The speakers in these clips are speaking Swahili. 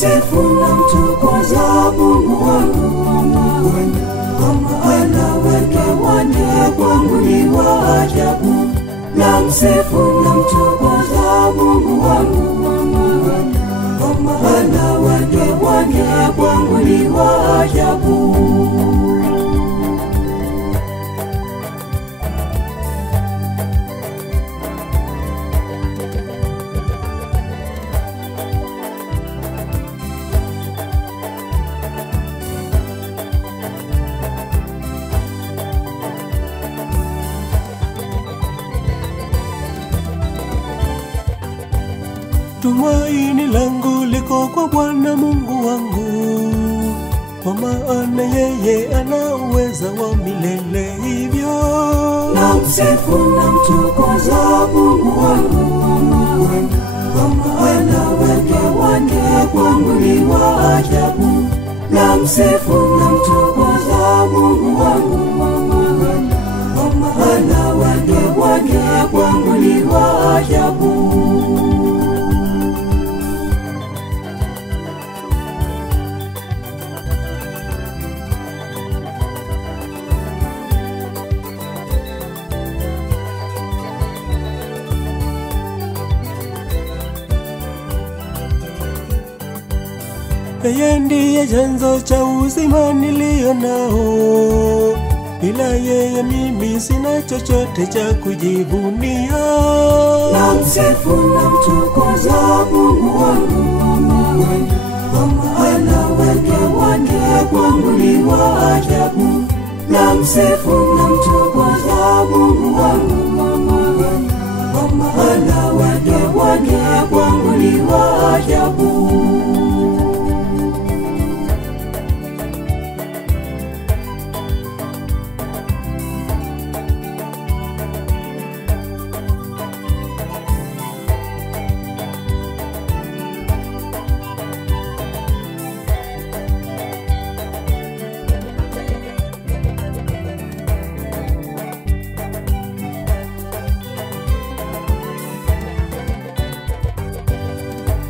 namsifu na mtukuza Mungu wangu, kwa maana wake wake kwangu ni wa ajabu. Namsifu na mtukuza Mungu wangu, kwa maana wake wake kwangu ni wa ajabu. Tumaini langu liko kwa Bwana Mungu wangu, kwa maana yeye ana uweza wa milele hivyo. Namsifu na mtukuza Mungu wangu, kwa maana wake wake kwangu ni wa ajabu. Namsifu na mtukuza Mungu wangu, kwa maana wake wake kwangu ni wa ajabu. Yeye ndiye chanzo cha uzima nilio nao, bila yeye mimi sina chochote cha kujivunia. Namsifu na mtukuza Mungu wangu, kwa maana wake wake kwangu ni wa ajabu. Namsifu na mtukuza Mungu wangu, kwa maana wake wake kwangu ni wa ajabu.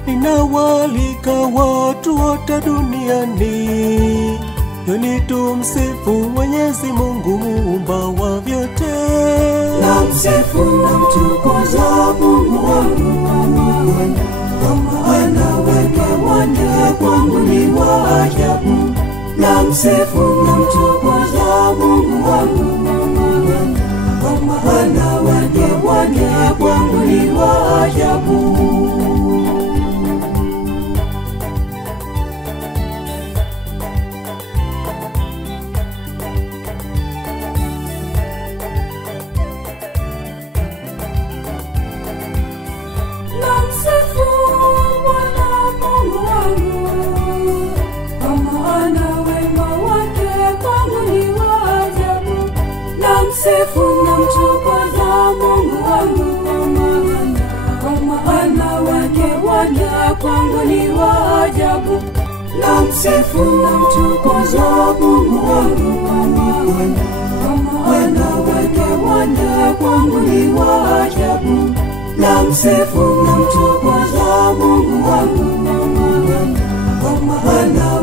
Ninawaalika watu wote duniani, yoni tumsifu Mwenyezi Mungu muumba wa vyote. Namsifu na mtukuza Mungu wangu, kwa maana wake wake kwangu ni wa ajabu. Namsifu na mtukuza Mungu wangu, kwa maana wake wake kwangu ni wa ajabu. Namsifu Bwana Mungu wangu, kwa maana wema wake kwangu ni wa ajabu. Namsifu na mtukuza Mungu wangu, kwa maana wake wake kwangu ni wa ajabu. Namsifu na mtukuza Mungu wangu, kwa maana wake wake kwangu ni wa ajabu. Namsifu na mtukuza Mungu wangu, kwa maana